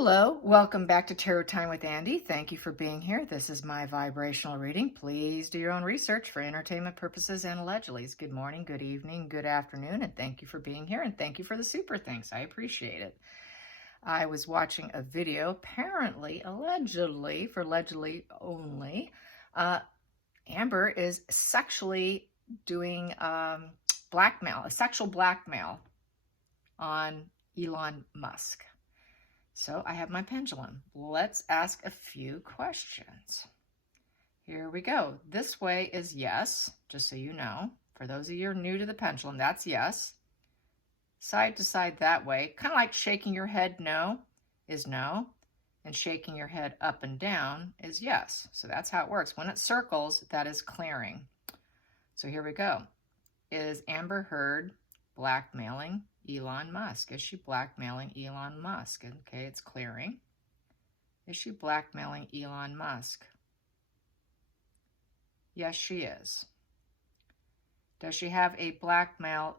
Hello, welcome back to Tarot Time with Andy. Thank you for being here. This is my vibrational reading. Please do your own research for entertainment purposes and allegedly. Good morning, good evening, good afternoon, and thank you for being here, and thank you for the super thanks. I appreciate it. I was watching a video, apparently, allegedly, for allegedly only, Amber is sexually doing blackmail, a sexual blackmail on Elon Musk. So I have my pendulum. Let's ask a few questions. Here we go. This way is yes, just so you know. For those of you who are new to the pendulum, that's yes. Side to side that way, kind of like shaking your head no is no, and shaking your head up and down is yes. So that's how it works. When it circles, that is clearing. So here we go. Is Amber Heard blackmailing Elon Musk? Is she blackmailing Elon Musk? Okay, it's clearing. Is she blackmailing Elon Musk? Yes, she is. Does she have a blackmail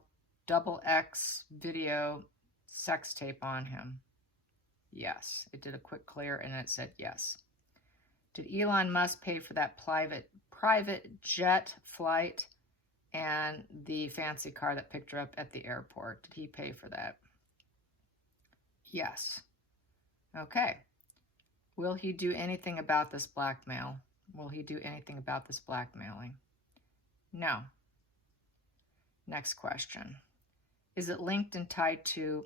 XX video sex tape on him? Yes. It did a quick clear and it said yes. Did Elon Musk pay for that private jet flight and the fancy car that picked her up at the airport? Did he pay for that? Yes. Okay. Will he do anything about this blackmail? Will he do anything about this blackmailing? No. Next question. Is it linked and tied to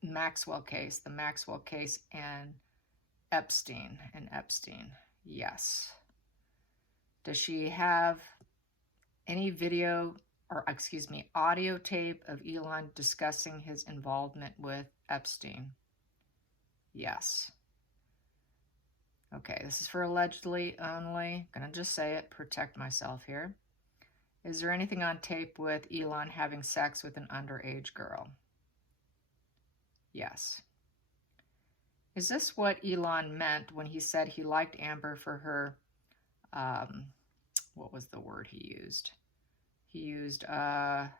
Maxwell case, the Maxwell case and Epstein? Yes. Does she have any video or, audio tape of Elon discussing his involvement with Epstein? Yes. Okay, this is for allegedly only. I'm going to just say it, protect myself here. Is there anything on tape with Elon having sex with an underage girl? Yes. Is this what Elon meant when he said he liked Amber for her, what was the word he used? He used, what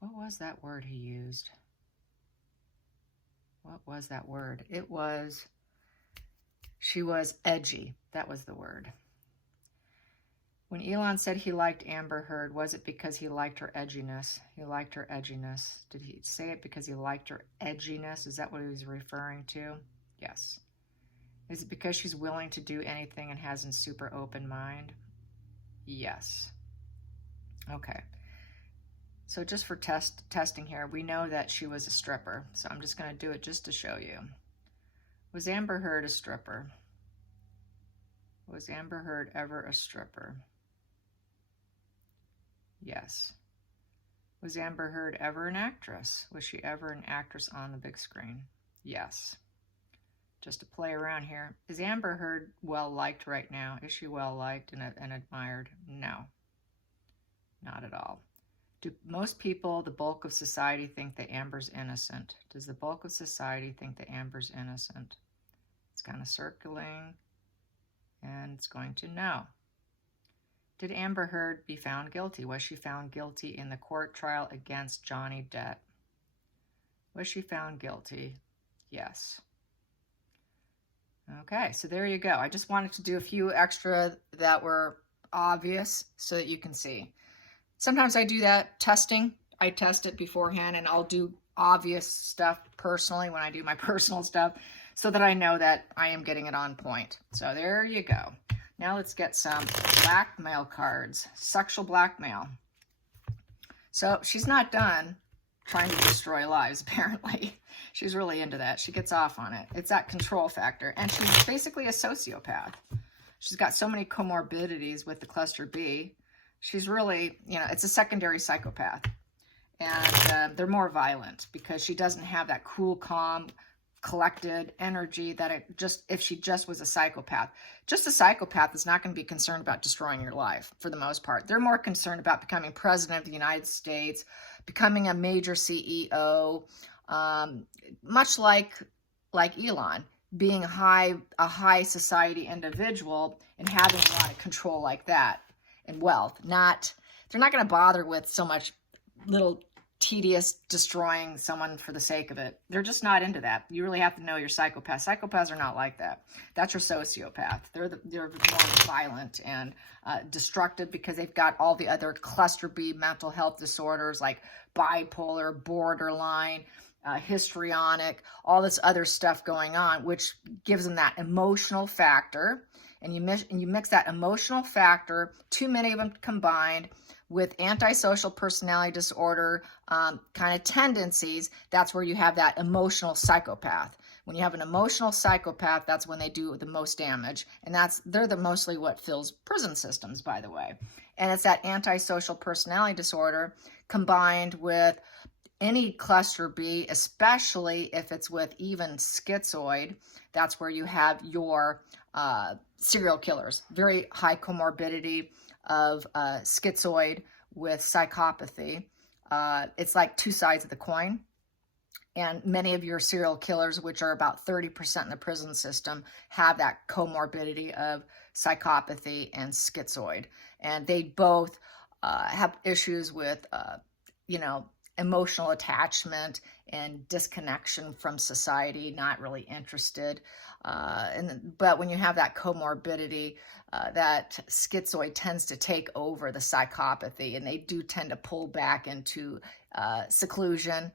was that word he used? What was that word? It was, she was edgy. That was the word. When Elon said he liked Amber Heard, was it because he liked her edginess? He liked her edginess. Did he say it because he liked her edginess? Is that what he was referring to? Yes. Is it because she's willing to do anything and has a super open mind? Yes. Okay. So just for testing here, we know that she was a stripper. So I'm just going to do it just to show you. Was Amber Heard a stripper? Was Amber Heard ever a stripper? Yes. Was Amber Heard ever an actress? Was she ever an actress on the big screen? Yes. Just to play around here. Is Amber Heard well-liked right now? Is she well-liked and admired? No. Not at all. Do most people, the bulk of society, think that Amber's innocent? Does the bulk of society think that Amber's innocent? It's kind of circling, and it's going to no. Did Amber Heard be found guilty? Was she found guilty in the court trial against Johnny Depp? Was she found guilty? Yes. Okay, so there you go. I just wanted to do a few extra that were obvious so that you can see. Sometimes I do that testing. I test it beforehand, and I'll do obvious stuff personally when I do my personal stuff so that I know that I am getting it on point. So there you go. Now let's get some blackmail cards. Sexual blackmail. So she's not done trying to destroy lives, apparently. She's really into that. She gets off on it. It's that control factor. And she's basically a sociopath. She's got so many comorbidities with the cluster B. She's really, it's a secondary psychopath. And they're more violent because she doesn't have that cool, calm, collected energy that if she just was a psychopath. Just a psychopath is not going to be concerned about destroying your life for the most part. They're more concerned about becoming president of the United States, becoming a major CEO, much like Elon, being a high society individual and having a lot of control like that and wealth. They're not going to bother with so much little tedious destroying someone for the sake of it. They're just not into that. You really have to know your psychopath. Psychopaths are not like that. That's your sociopath. They're more violent and destructive because they've got all the other cluster B mental health disorders like bipolar, borderline, histrionic, all this other stuff going on, which gives them that emotional factor. And you mix that emotional factor, too many of them combined, with antisocial personality disorder kind of tendencies. That's where you have that emotional psychopath. When you have an emotional psychopath, that's when they do the most damage. And they're mostly what fills prison systems, by the way. And it's that antisocial personality disorder combined with any cluster B, especially if it's with even schizoid. That's where you have your serial killers. Very high comorbidity of schizoid with psychopathy. It's like two sides of the coin. And many of your serial killers, which are about 30% in the prison system, have that comorbidity of psychopathy and schizoid. And they both have issues with, emotional attachment and disconnection from society, not really interested. But when you have that comorbidity, that schizoid tends to take over the psychopathy, and they do tend to pull back into seclusion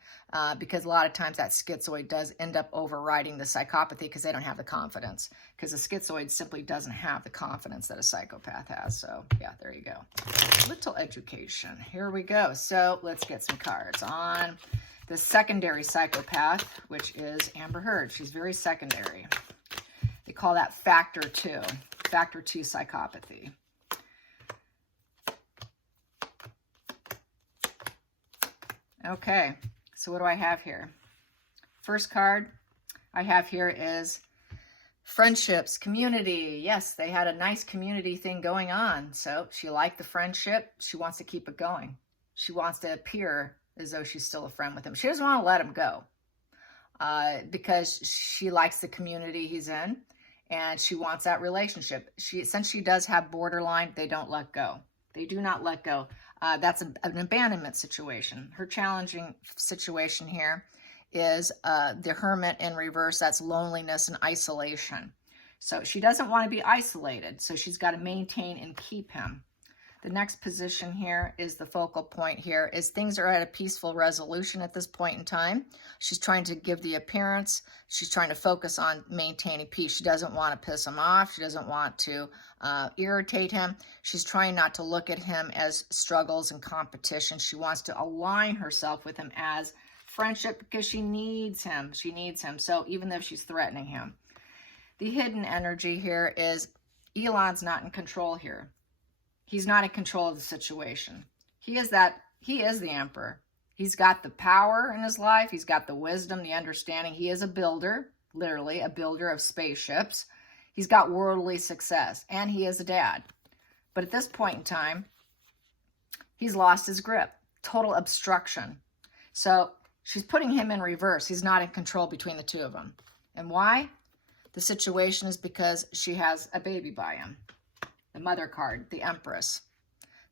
because a lot of times that schizoid does end up overriding the psychopathy because they don't have the confidence, because the schizoid simply doesn't have the confidence that a psychopath has. So yeah, there you go. Little education. Here we go. So let's get some cards on the secondary psychopath, which is Amber Heard. She's very secondary. They call that factor 2 psychopathy. Okay, so what do I have here? First card I have here is friendships, community. Yes, they had a nice community thing going on. So she liked the friendship. She wants to keep it going. She wants to appear as though she's still a friend with him. She doesn't want to let him go because she likes the community he's in and she wants that relationship. Since she does have borderline, they don't let go. They do not let go. That's an abandonment situation. Her challenging situation here is the hermit in reverse. That's loneliness and isolation. So she doesn't want to be isolated. So she's got to maintain and keep him. The next position here is the focal point here is things are at a peaceful resolution at this point in time. She's trying to give the appearance. She's trying to focus on maintaining peace. She doesn't want to piss him off. She doesn't want to irritate him. She's trying not to look at him as struggles and competition. She wants to align herself with him as friendship because she needs him. She needs him. So even if she's threatening him. The hidden energy here is Elon's not in control here. He's not in control of the situation. He is the emperor. He's got the power in his life. He's got the wisdom, the understanding. He is a builder, literally a builder of spaceships. He's got worldly success, and he is a dad. But at this point in time, he's lost his grip. Total obstruction. So she's putting him in reverse. He's not in control between the two of them. And why? The situation is because she has a baby by him. The mother card, the Empress.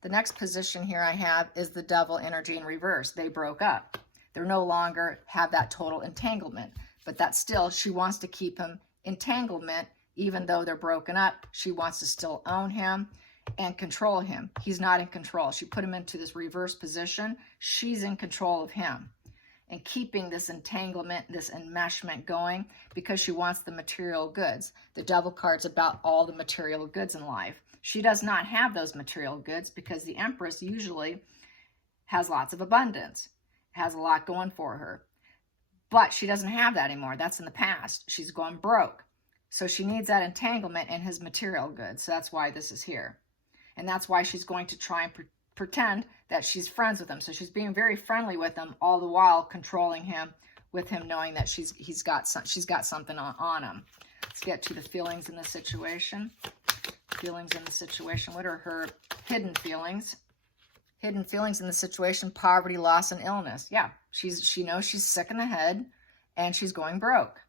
The next position here I have is the devil energy in reverse. They broke up. They no longer have that total entanglement, but that still, she wants to keep him entanglement, even though they're broken up. She wants to still own him and control him. He's not in control. She put him into this reverse position. She's in control of him and keeping this entanglement, this enmeshment going because she wants the material goods. The devil card's about all the material goods in life. She does not have those material goods because the Empress usually has lots of abundance, has a lot going for her. But she doesn't have that anymore. That's in the past. She's gone broke. So she needs that entanglement in his material goods. So that's why this is here. And that's why she's going to try and pretend that she's friends with him. So she's being very friendly with him, all the while controlling him, with him knowing that she's got something on him. Let's get to the feelings in the situation. Feelings in the situation. What are her hidden feelings? Hidden feelings in the situation: poverty, loss, and illness. Yeah, she knows she's sick in the head and she's going broke.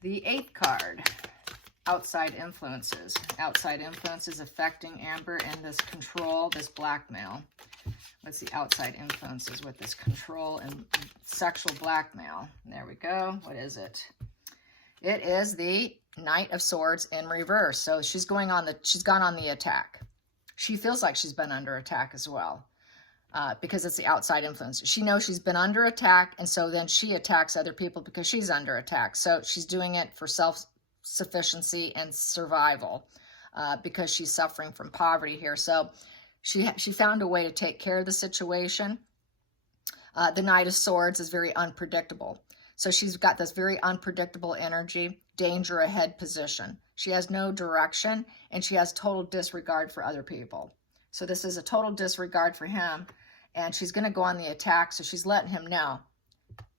The 8th card. outside influences. Outside influences affecting Amber and this control, this blackmail. What's the outside influences with this control and sexual blackmail? There we go. What is it? It is the Knight of Swords in reverse. So she's gone on the attack. She feels like she's been under attack as well. Because it's the outside influence. She knows she's been under attack, and so then she attacks other people because she's under attack. So she's doing it for self-sufficiency and survival because she's suffering from poverty here. So she found a way to take care of the situation. The Knight of Swords is very unpredictable. So she's got this very unpredictable energy, danger ahead position. She has no direction, and she has total disregard for other people. So this is a total disregard for him. And she's going to go on the attack, so she's letting him know,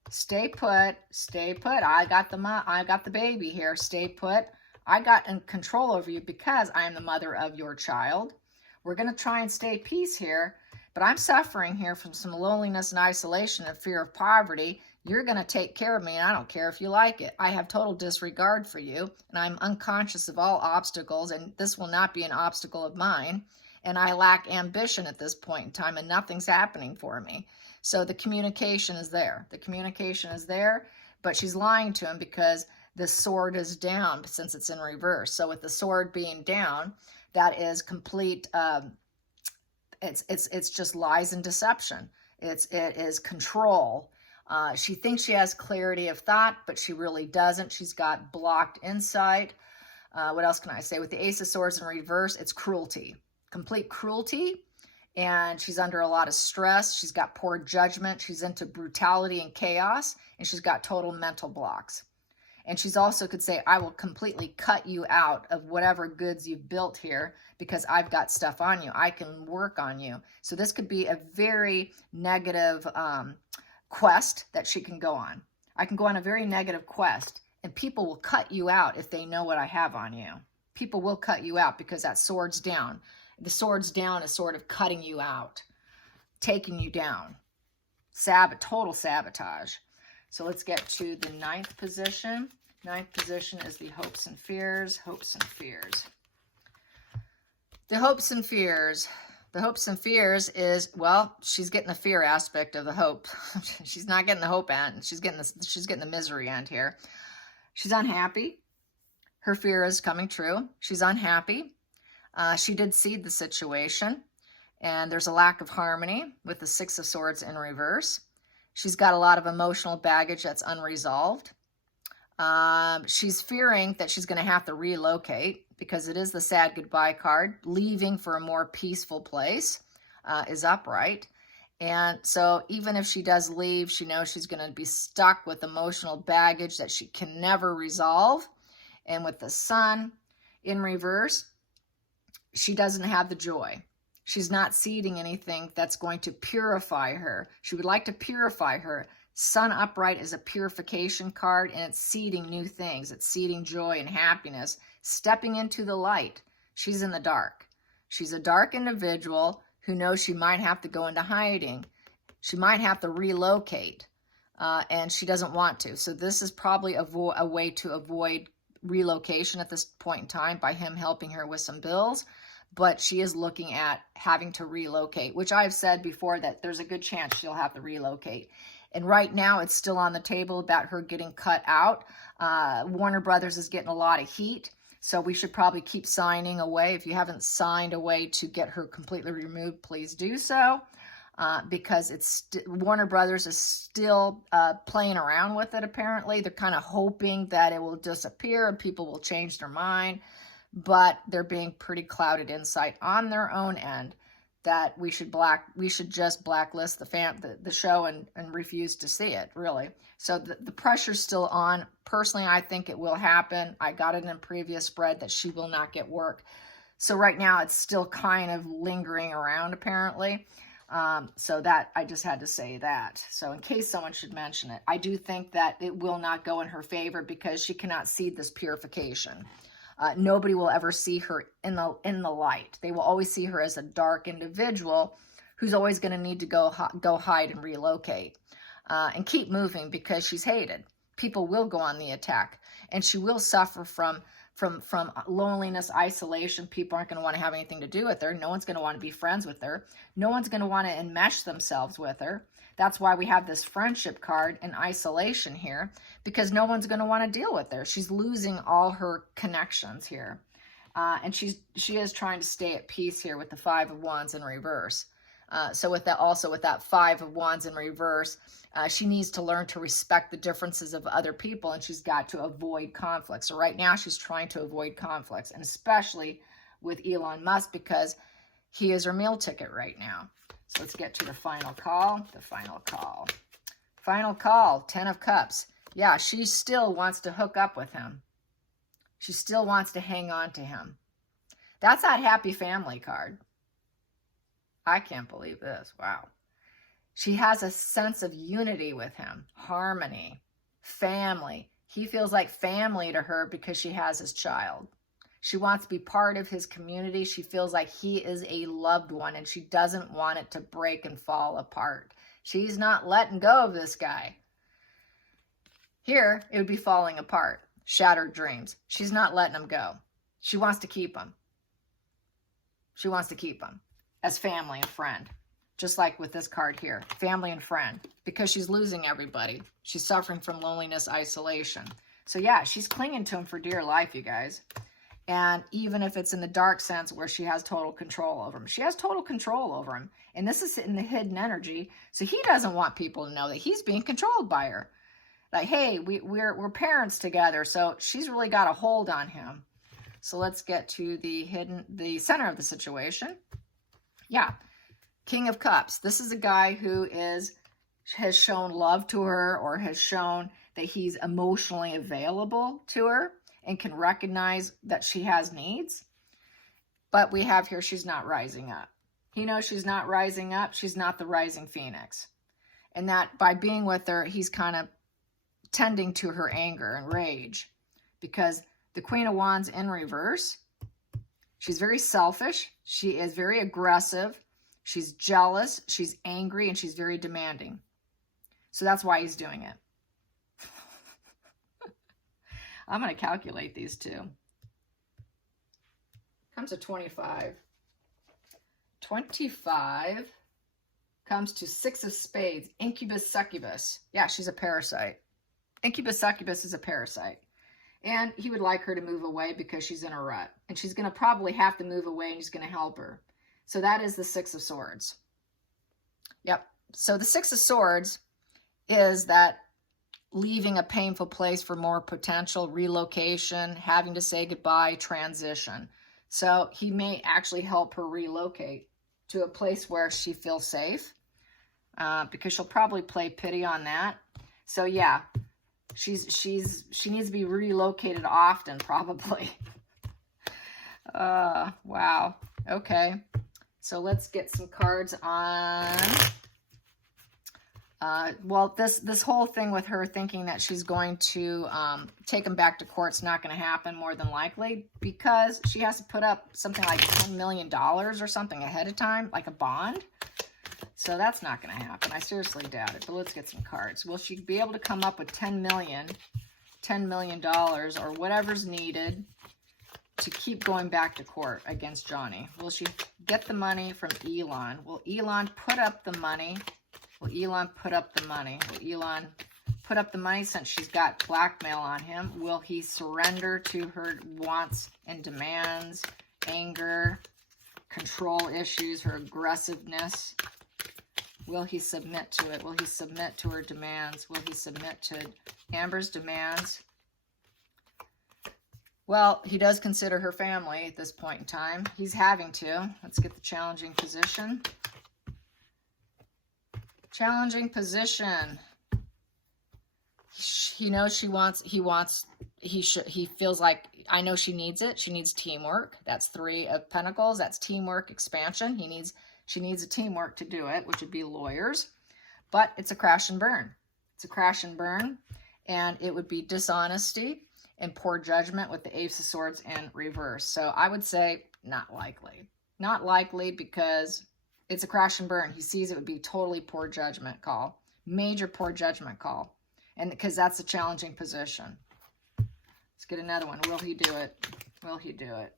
stay put, stay put. I got the baby here. Stay put. I got in control over you because I am the mother of your child. We're going to try and stay peace here, but I'm suffering here from some loneliness and isolation and fear of poverty. You're going to take care of me, and I don't care if you like it. I have total disregard for you, and I'm unconscious of all obstacles, and this will not be an obstacle of mine. And I lack ambition at this point in time, and nothing's happening for me. So the communication is there. The communication is there, but she's lying to him because the sword is down since it's in reverse. So with the sword being down, that is complete, it's just lies and deception. It is control. She thinks she has clarity of thought, but she really doesn't. She's got blocked insight. What else can I say? With the Ace of Swords in reverse, it's cruelty. Complete cruelty, and she's under a lot of stress. She's got poor judgment. She's into brutality and chaos, and she's got total mental blocks. And she's also could say, I will completely cut you out of whatever goods you've built here because I've got stuff on you. I can work on you. So this could be a very negative quest that she can go on. I can go on a very negative quest, and people will cut you out if they know what I have on you. People will cut you out because that sword's down. The sword's down is sort of cutting you out, taking you down. Total sabotage. So let's get to the ninth position. Ninth position is the hopes and fears. Hopes and fears. The hopes and fears. The hopes and fears is, well, she's getting the fear aspect of the hope. She's not getting the hope end. She's getting the misery end here. She's unhappy. Her fear is coming true. She's unhappy. She did seed the situation, and there's a lack of harmony with the Six of Swords in reverse. She's got a lot of emotional baggage that's unresolved. She's fearing that she's going to have to relocate because it is the sad goodbye card. Leaving for a more peaceful place is upright. And so even if she does leave, she knows she's going to be stuck with emotional baggage that she can never resolve. And with the Sun in reverse, she doesn't have the joy. She's not seeding anything that's going to purify her. She would like to purify her. Sun upright is a purification card, and it's seeding new things. It's seeding joy and happiness, stepping into the light. She's in the dark. She's a dark individual who knows she might have to go into hiding. She might have to relocate, and she doesn't want to. So this is probably a way to avoid relocation at this point in time by him helping her with some bills. But she is looking at having to relocate, which I've said before that there's a good chance she'll have to relocate. And right now it's still on the table about her getting cut out. Warner Brothers is getting a lot of heat, so we should probably keep signing away. If you haven't signed away to get her completely removed, please do so. Because Warner Brothers is still playing around with it, apparently. They're kind of hoping that it will disappear and people will change their mind. But they're being pretty clouded insight on their own end that we should just blacklist the show and refuse to see it, really. So the pressure's still on. Personally, I think it will happen. I got it in a previous spread that she will not get work. So right now it's still kind of lingering around, apparently. So that I just had to say that. So in case someone should mention it, I do think that it will not go in her favor because she cannot see this purification. Nobody will ever see her in the light. They will always see her as a dark individual who's always going to need to go hide and relocate and keep moving because she's hated. People will go on the attack, and she will suffer from from loneliness, isolation. People aren't going to want to have anything to do with her. No one's going to want to be friends with her. No one's going to want to enmesh themselves with her. That's why we have this friendship card in isolation here, because no one's going to want to deal with her. She's losing all her connections here. And she is trying to stay at peace here with the Five of Wands in reverse. So with that, also with that Five of Wands in reverse, she needs to learn to respect the differences of other people, and she's got to avoid conflicts. So right now she's trying to avoid conflicts, and especially with Elon Musk, because he is her meal ticket right now. So let's get to the final call. The final call. Final call, Ten of Cups. Yeah, she still wants to hook up with him. She still wants to hang on to him. That's that happy family card. I can't believe this. Wow. She has a sense of unity with him, harmony, family. He feels like family to her because she has his child. She wants to be part of his community. She feels like he is a loved one, and she doesn't want it to break and fall apart. She's not letting go of this guy. Here, it would be falling apart. Shattered dreams. She's not letting him go. She wants to keep him. She wants to keep him as family and friend. Just like with this card here, family and friend, because she's losing everybody. She's suffering from loneliness, isolation. So yeah, she's clinging to him for dear life, you guys. And even if it's in the dark sense where she has total control over him, she has total control over him. And this is in the hidden energy. So he doesn't want people to know that he's being controlled by her. Like, hey, we're parents together. So she's really got a hold on him. So let's get to the center of the situation. Yeah. King of Cups. This is a guy who has shown love to her, or has shown that he's emotionally available to her and can recognize that she has needs. But we have here, she's not rising up. He knows she's not rising up. She's not the rising phoenix. And that by being with her, he's kind of tending to her anger and rage, because the Queen of Wands in reverse, she's very selfish. She is very aggressive. She's jealous, she's angry, and she's very demanding. So that's why he's doing it. I'm going to calculate these two. Comes to 25. 25 comes to Six of Spades, incubus, succubus. Yeah, she's a parasite. Incubus, succubus is a parasite. And he would like her to move away because she's in a rut. And she's going to probably have to move away, and he's going to help her. So that is the Six of Swords. Yep. So the Six of Swords is that leaving a painful place for more potential, relocation, having to say goodbye, transition. So he may actually help her relocate to a place where she feels safe, because she'll probably play pity on that. So yeah, she needs to be relocated often, probably. Wow. Okay. So let's get some cards on, well, this whole thing with her thinking that she's going to take him back to court's not going to happen, more than likely, because she has to put up something like $10 million or something ahead of time, like a bond. So that's not going to happen. I seriously doubt it, but let's get some cards. Will she be able to come up with $10 million or whatever's needed to keep going back to court against Johnny? Will she get the money from Elon? Will Elon put up the money? Will Elon put up the money? Will Elon put up the money since she's got blackmail on him? Will he surrender to her wants and demands, anger, control issues, her aggressiveness? Will he submit to it? Will he submit to her demands? Will he submit to Amber's demands? Well, he does consider her family at this point in time. He's having to. Let's get the challenging position. Challenging position. He knows he feels like, I know she needs it. She needs teamwork. That's Three of Pentacles. That's teamwork, expansion. She needs a teamwork to do it, which would be lawyers. But it's a crash and burn. It's a crash and burn. And it would be dishonesty and poor judgment with the Ace of Swords in reverse. So I would say not likely. Not likely, because it's a crash and burn. He sees it would be totally poor judgment call. Major poor judgment call. And because that's a challenging position. Let's get another one. Will he do it? Will he do it?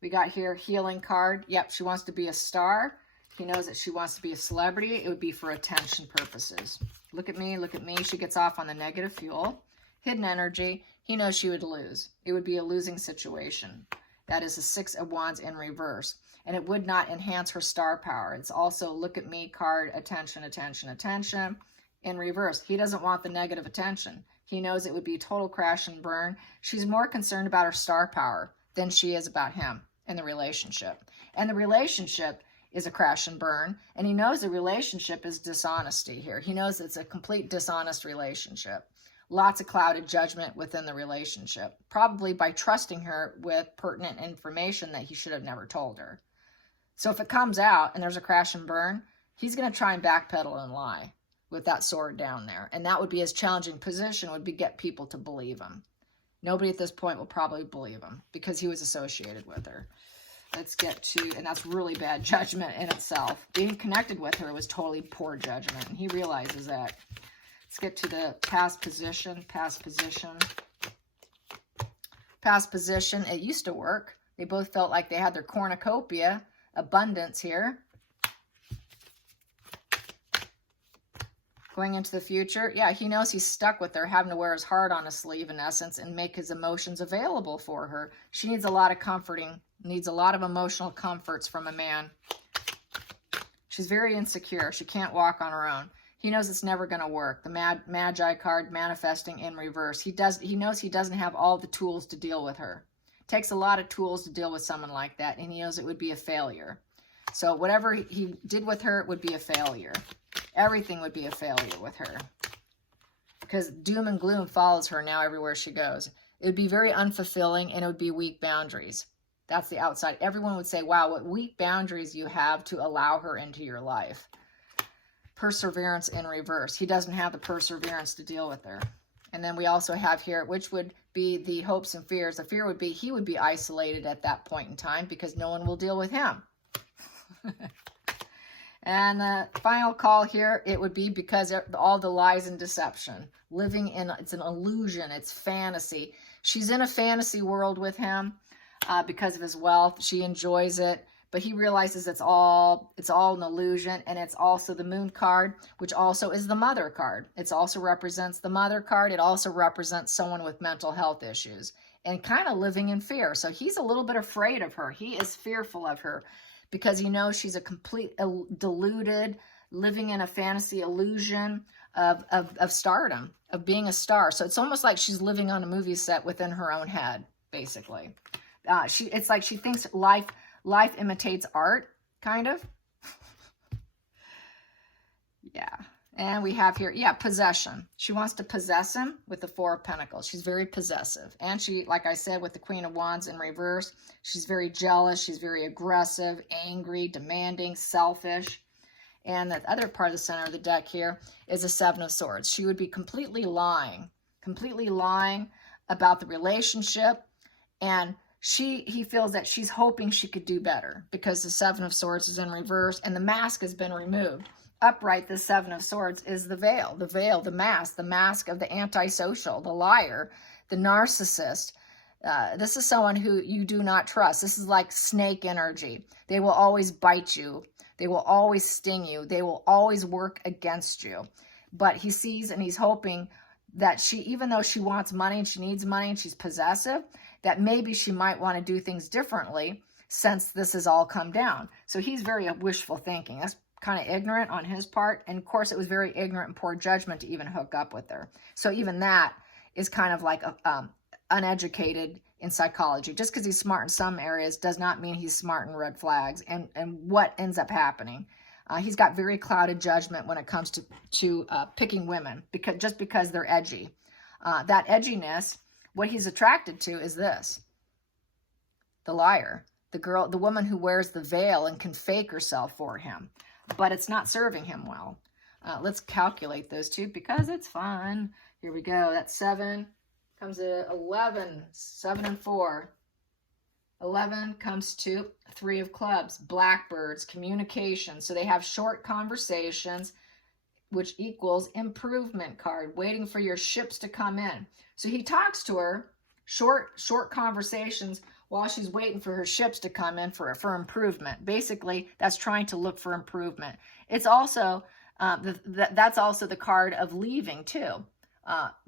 We got here, healing card. Yep, she wants to be a star. He knows that she wants to be a celebrity. It would be for attention purposes. Look at me, look at me. She gets off on the negative fuel. Hidden energy. He knows she would lose. It would be a losing situation. That is a 6 of Wands in reverse. And it would not enhance her star power. It's also look at me card, attention, attention, attention. In reverse, he doesn't want the negative attention. He knows it would be total crash and burn. She's more concerned about her star power than she is about him and the relationship. And the relationship is a crash and burn. And he knows the relationship is dishonesty here. He knows it's a complete dishonest relationship. Lots of clouded judgment within the relationship, probably by trusting her with pertinent information that he should have never told her. So if it comes out and there's a crash and burn, he's going to try and backpedal and lie with that sword down there. And that would be his challenging position, would be get people to believe him. Nobody at this point will probably believe him because he was associated with her. Let's get to, and that's really bad judgment in itself. Being connected with her was totally poor judgment, and he realizes that. Let's get to the past position, past position. Past position, it used to work. They both felt like they had their cornucopia, abundance here. Going into the future, yeah, he knows he's stuck with her, having to wear his heart on his sleeve, in essence, and make his emotions available for her. She needs a lot of comforting, needs a lot of emotional comforts from a man. She's very insecure. She can't walk on her own. He knows it's never going to work. The Magi card, manifesting in reverse. He knows he doesn't have all the tools to deal with her. It takes a lot of tools to deal with someone like that, and he knows it would be a failure. So whatever he did with her would be a failure. Everything would be a failure with her. Because doom and gloom follows her now everywhere she goes. It would be very unfulfilling, and it would be weak boundaries. That's the outside. Everyone would say, wow, what weak boundaries you have to allow her into your life. Perseverance in reverse. He doesn't have the perseverance to deal with her. And then we also have here, which would be the hopes and fears. The fear would be he would be isolated at that point in time because no one will deal with him. And the final call here, it would be because all the lies and deception. Living in, it's an illusion, it's fantasy. She's in a fantasy world with him because of his wealth. She enjoys it. But he realizes it's all an illusion, and it's also the moon card, which also is the mother card. It also represents the mother card. It also represents someone with mental health issues and kind of living in fear. So he's a little bit afraid of her. He is fearful of her because he knows she's a complete deluded, living in a fantasy illusion of stardom, of being a star. So it's almost like she's living on a movie set within her own head, basically. It's like she thinks life imitates art, kind of. Yeah. And we have here, yeah, possession. She wants to possess him with the Four of Pentacles. She's very possessive. And she, like I said, with the Queen of Wands in reverse, she's very jealous. She's very aggressive, angry, demanding, selfish. And the other part of the center of the deck here is the Seven of Swords. She would be completely lying about the relationship. And he feels that she's hoping she could do better because the Seven of Swords is in reverse and the mask has been removed. Upright, the Seven of Swords is the veil, the mask of the antisocial, the liar, the narcissist. This is someone who you do not trust. This is like snake energy. They will always bite you. They will always sting you. They will always work against you. But he sees and he's hoping that even though she wants money and she needs money and she's possessive, that maybe she might want to do things differently since this has all come down. So he's very wishful thinking. That's kind of ignorant on his part. And of course, it was very ignorant and poor judgment to even hook up with her. So even that is kind of like uneducated in psychology. Just because he's smart in some areas does not mean he's smart in red flags. And what ends up happening? He's got very clouded judgment when it comes to picking women because they're edgy. That edginess, what he's attracted to is this: the liar, the woman who wears the veil and can fake herself for him, but it's not serving him well. Let's calculate those two because it's fun. Here we go. That's 7 comes to 11, 7 and 4. 11 comes to 3 of clubs, blackbirds, communication. So they have short conversations, which equals improvement card, waiting for your ships to come in. So he talks to her Short conversations while she's waiting for her ships to come in for improvement. Basically, that's trying to look for improvement. It's also that's also the card of leaving too.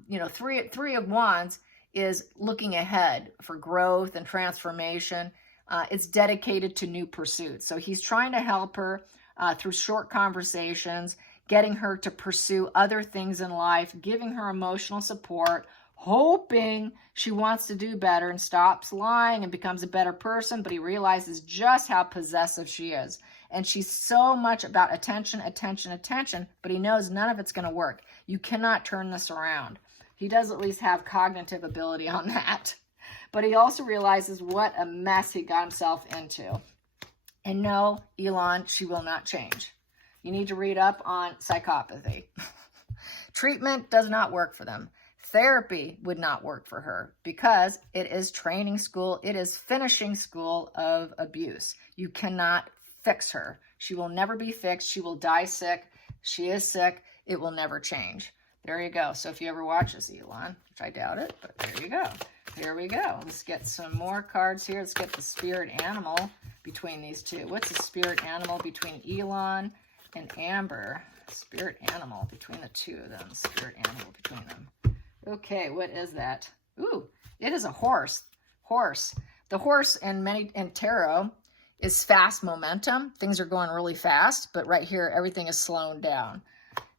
You know, three of Wands is looking ahead for growth and transformation. It's dedicated to new pursuits. So he's trying to help her through short conversations, getting her to pursue other things in life, giving her emotional support, hoping she wants to do better and stops lying and becomes a better person. But he realizes just how possessive she is. And she's so much about attention, attention, attention, but he knows none of it's going to work. You cannot turn this around. He does at least have cognitive ability on that. But he also realizes what a mess he got himself into. And no, Elon, she will not change. You need to read up on psychopathy. Treatment does not work for them. Therapy would not work for her because it is training school. It is finishing school of abuse. You cannot fix her. She will never be fixed. She will die sick. She is sick. It will never change. There you go. So if you ever watch this, Elon, which I doubt it, but there you go. Here we go. Let's get some more cards here. Let's get the spirit animal between these two. What's the spirit animal between Elon and Amber? Spirit animal between the two of them. Spirit animal between them. Okay, what is that? Ooh, it is a horse. Horse. The horse in tarot is fast momentum. Things are going really fast, but right here, everything is slowing down.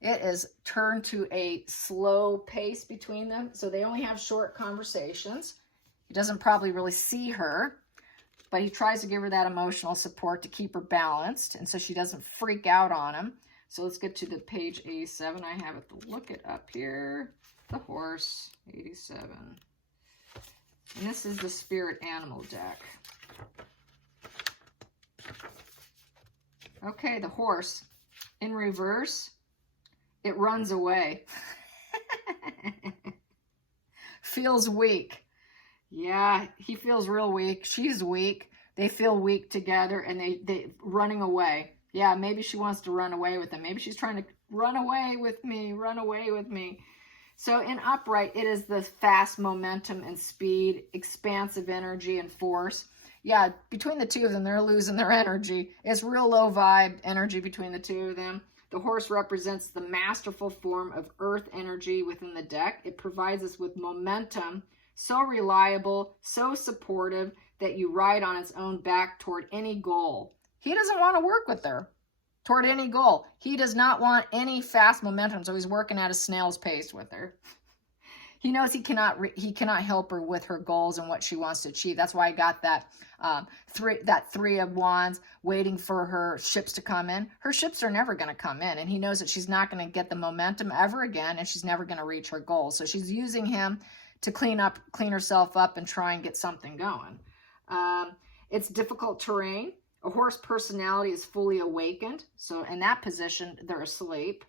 It is turned to a slow pace between them. So they only have short conversations. He doesn't probably really see her, but he tries to give her that emotional support to keep her balanced and so she doesn't freak out on him. So let's get to the page 87. I have it to look it up here. The horse, 87. And this is the spirit animal deck. Okay, the horse in reverse. It runs away. Feels weak. Yeah, he feels real weak. She's weak. They feel weak together and they running away. Yeah, maybe she wants to run away with him. Maybe she's trying to run away with me, run away with me. So in upright, it is the fast momentum and speed, expansive energy and force. Yeah, between the two of them, they're losing their energy. It's real low vibe energy between the two of them. The horse represents the masterful form of earth energy within the deck. It provides us with momentum, so reliable, so supportive that you ride on its own back toward any goal. He doesn't want to work with her toward any goal. He does not want any fast momentum, so he's working at a snail's pace with her. He knows he cannot help her with her goals and what she wants to achieve. That's why I got that three of Wands waiting for her ships to come in. Her ships are never going to come in, and he knows that she's not going to get the momentum ever again, and she's never going to reach her goals. So she's using him to clean herself up and try and get something going. It's difficult terrain. A horse personality is fully awakened. So in that position, they're asleep.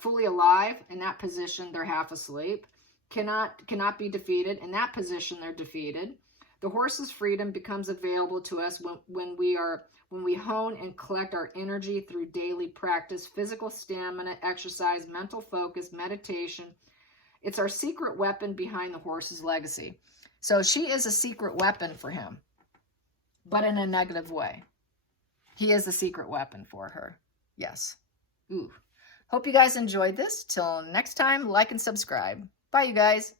Fully alive. In that position, they're half asleep. Cannot be defeated. In that position, they're defeated. The horse's freedom becomes available to us when we hone and collect our energy through daily practice, physical stamina, exercise, mental focus, meditation. It's our secret weapon behind the horse's legacy. So she is a secret weapon for him, but in a negative way. He is a secret weapon for her. Yes. Ooh. Hope you guys enjoyed this. Till next time, like and subscribe. Bye, you guys.